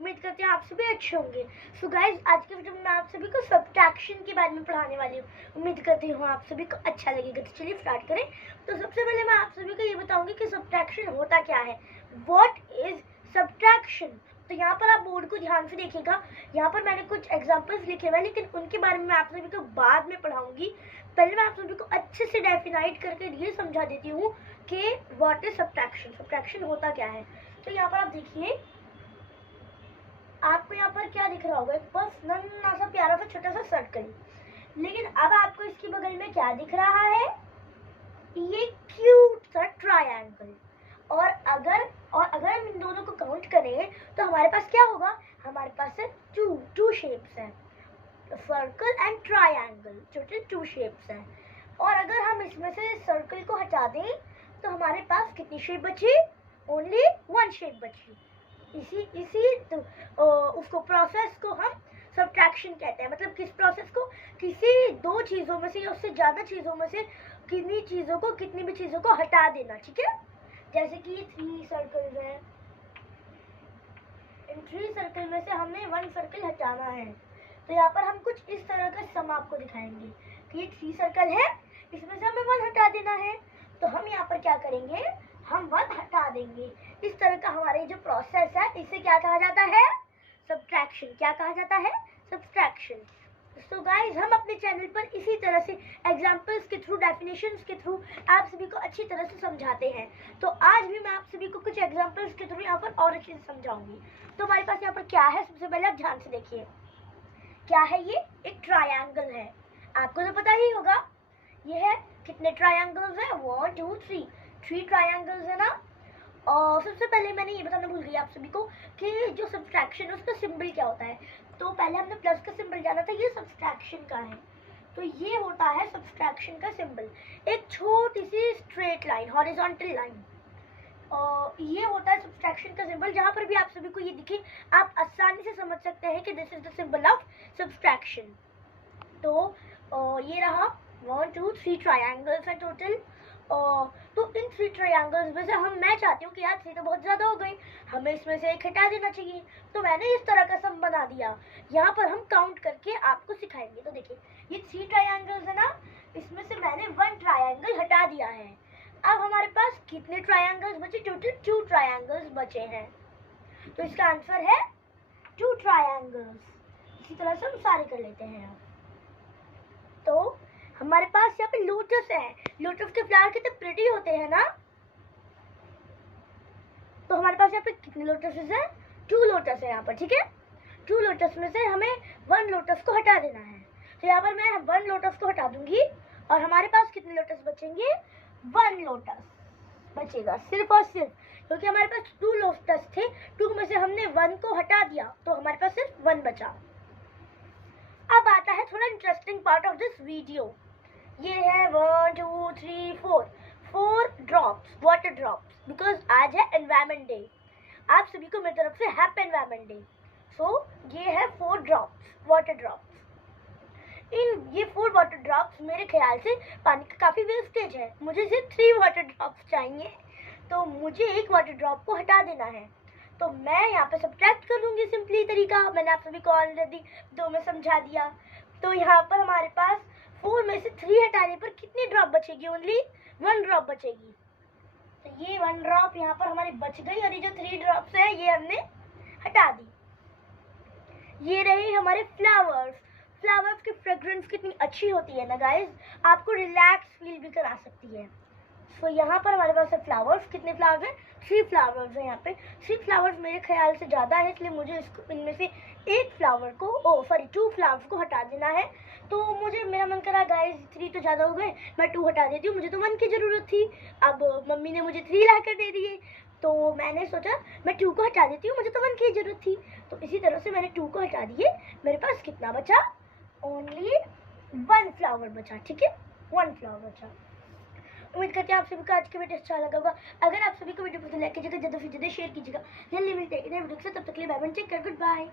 उम्मीद करती हूँ आप सभी अच्छे होंगे। सो गाइज, आज के वीडियो में मैं आप सभी को सब्ट्रैक्शन के बारे में पढ़ाने वाली हूँ। उम्मीद करती हूँ आप सभी को अच्छा लगेगा। तो चलिए स्टार्ट करें। तो सबसे पहले मैं आप सभी को ये बताऊंगी कि सब्ट्रैक्शन होता क्या है। What is subtraction. तो यहाँ पर आप बोर्ड को ध्यान से देखिएगा। यहाँ पर मैंने कुछ एग्जाम्पल्स लिखे हुए हैं, लेकिन उनके बारे में मैं आप सभी को बाद में पढ़ाऊंगी। पहले मैं आप सभी को अच्छे से डेफिनाइट करके ये समझा देती हूँ कि व्हाट इज सब्ट्रैक्शन, सब्ट्रैक्शन होता क्या है। तो यहाँ पर आप देखिए, आपको यहाँ पर क्या दिख रहा होगा, एक बस नन्हा सा प्यारा सा छोटा सा सर्कल। लेकिन अब आपको इसके बगल में क्या दिख रहा है, ये क्यूट सा ट्रायंगल। और अगर हम इन दोनों को काउंट करें तो हमारे पास क्या होगा, हमारे पास है टू शेप्स हैं, circle and triangle, total 2 shapes हैं। और अगर हम इसमें से सर्कल को हटा दें तो हमारे पास कितनी शेप बची, ओनली 1 शेप बची। उसको प्रोसेस को हम सब्ट्रैक्शन कहते हैं। मतलब किस प्रोसेस को, किसी 2 चीज़ों में से या उससे ज़्यादा चीज़ों में से कितनी भी चीज़ों को हटा देना, ठीक है। जैसे कि 3 सर्कल हैं, इन 3 सर्कल में से हमें 1 सर्कल हटाना है। तो यहाँ पर हम कुछ इस तरह का सम आपको दिखाएंगे कि ये 3 सर्कल है, इसमें से हमें 1 हटा देना है। तो हम यहाँ पर क्या करेंगे, हम 1 हटा देंगे। इस तरह का हमारे जो प्रोसेस है, इसे क्या कहा जाता है, सब्ट्रैक्शन। क्या कहा जाता है, सब्ट्रैक्शन। तो गाइज, हम अपने चैनल पर इसी तरह से एग्जाम्पल्स के थ्रू, डेफिनेशंस के थ्रू आप सभी को अच्छी तरह से समझाते हैं। तो आज भी मैं आप सभी को कुछ एग्जाम्पल्स के थ्रू यहाँ पर और अच्छे से समझाऊंगी। तो हमारे पास यहाँ पर क्या है, सबसे पहले आप ध्यान से देखिए, क्या है ये, एक ट्रायंगल है। आपको तो पता ही होगा ये है, कितने ट्रायंगल्स हैं, 1 2 3 ट्रायंगल्स है ना। और सबसे पहले मैंने ये बताना भूल गई आप सभी को कि जो सब्ट्रैक्शन है उसका सिंबल क्या होता है। तो पहले हमने प्लस का सिंबल जाना था, ये सब्ट्रैक्शन का है। तो ये होता है सब्ट्रैक्शन का सिंबल, एक छोटी सी स्ट्रेट लाइन, हॉरिजॉन्टल लाइन। और ये होता है सब्ट्रैक्शन का सिंबल। जहाँ पर भी आप सभी को ये दिखे, आप आसानी से समझ सकते हैं कि this is the symbol of subtraction. तो ये रहा 1 2 3 ट्रायंगल्स हैं टोटल। तो इन 3 ट्रायंगल्स में से मैं चाहती हूँ कि यार 3 तो बहुत ज़्यादा हो गई, हमें इसमें से एक हटा देना चाहिए। तो मैंने इस तरह का सम बना दिया। यहाँ पर हम काउंट करके आपको सिखाएंगे। तो देखिए, ये 3 ट्रायंगल्स है ना, इसमें से मैंने 1 ट्रायंगल हटा दिया है। अब हमारे पास कितने ट्रायंगल्स बचे, टोटल 2 ट्रायंगल्स बचे हैं। तो इसका आंसर है 2 ट्रायंगल्स। इसी तरह से हम सारे कर लेते हैं। तो हमारे पास यहाँ पे लोटस है, लोटस के फ्लावर कितने प्रिटी होते हैं ना। तो हमारे पास यहाँ पे कितने लोटस हैं, 2 लोटस है यहाँ पर, ठीक है। 2 लोटस में से हमें 1 लोटस को हटा देना है। तो यहाँ पर मैं 1 लोटस को हटा दूंगी और हमारे पास कितने लोटस बचेंगे, 1 लोटस बचेगा सिर्फ और सिर्फ, क्योंकि हमारे पास 2 लोटस थे, 2 में से हमने 1 को हटा दिया, तो हमारे पास सिर्फ 1 बचा। अब आता है थोड़ा interesting part of this video. ये है 1 2 3 4 ड्रॉप्स, वाटर ड्रॉप्स, बिकॉज आज है एनवायरमेंट डे। आप सभी को मेरी तरफ से हैप्पी एनवायरमेंट डे। सो ये है 4 ड्रॉप्स, वाटर ड्रॉप्स। ये 4 वाटर ड्रॉप्स मेरे ख्याल से पानी का काफ़ी वेस्टेज है, मुझे सिर्फ 3 वाटर ड्रॉप्स चाहिए। तो मुझे 1 वाटर ड्रॉप को हटा देना है। तो मैं यहाँ पे सब्ट्रैक्ट कर लूँगी, सिंपली तरीका। मैंने आप सभी को ऑलरेडी 2 में समझा दिया। तो यहाँ पर हमारे पास 4 में से 3 हटाने पर कितनी ड्रॉप बचेगी, ओनली 1 ड्रॉप बचेगी। तो ये 1 ड्रॉप यहाँ पर हमारी बच गई, और ये जो 3 ड्रॉप्स है ये हमने हटा दी। ये रहे हमारे फ्लावर्स। फ्लावर्स की फ्रेग्रेंस कितनी अच्छी होती है ना गाइज, आपको रिलैक्स फील भी करा सकती है। तो यहाँ पर हमारे पास है फ्लावर्स। कितने फ्लावर्स हैं, 3 फ्लावर्स हैं यहाँ पे। 3 फ्लावर्स मेरे ख्याल से ज़्यादा है, इसलिए मुझे इसको इनमें से 2 फ्लावर्स को हटा देना है। तो मेरा मन करा गाइस 3 तो ज़्यादा हो गए, मैं 2 हटा देती हूँ, मुझे तो 1 की ज़रूरत थी। अब मम्मी ने मुझे 3 ला कर दे दिए, तो मैंने सोचा मैं 2 को हटा देती हूँ, मुझे तो 1 की ज़रूरत थी। तो इसी तरह से मैंने 2 को हटा दिए। मेरे पास कितना बचा, ओनली 1 फ्लावर बचा, ठीक है, 1 फ्लावर बचा। उम्मीद करते हैं आप सभी को आज का वीडियो अच्छा लगा होगा। अगर आप सभी को वीडियो पसंद लगे, ज़्यादा से ज़्यादा शेयर कीजिएगा। जल्दी मिलते हैं नए वीडियो से, तब तक के लिए bye bye, take care, good bye.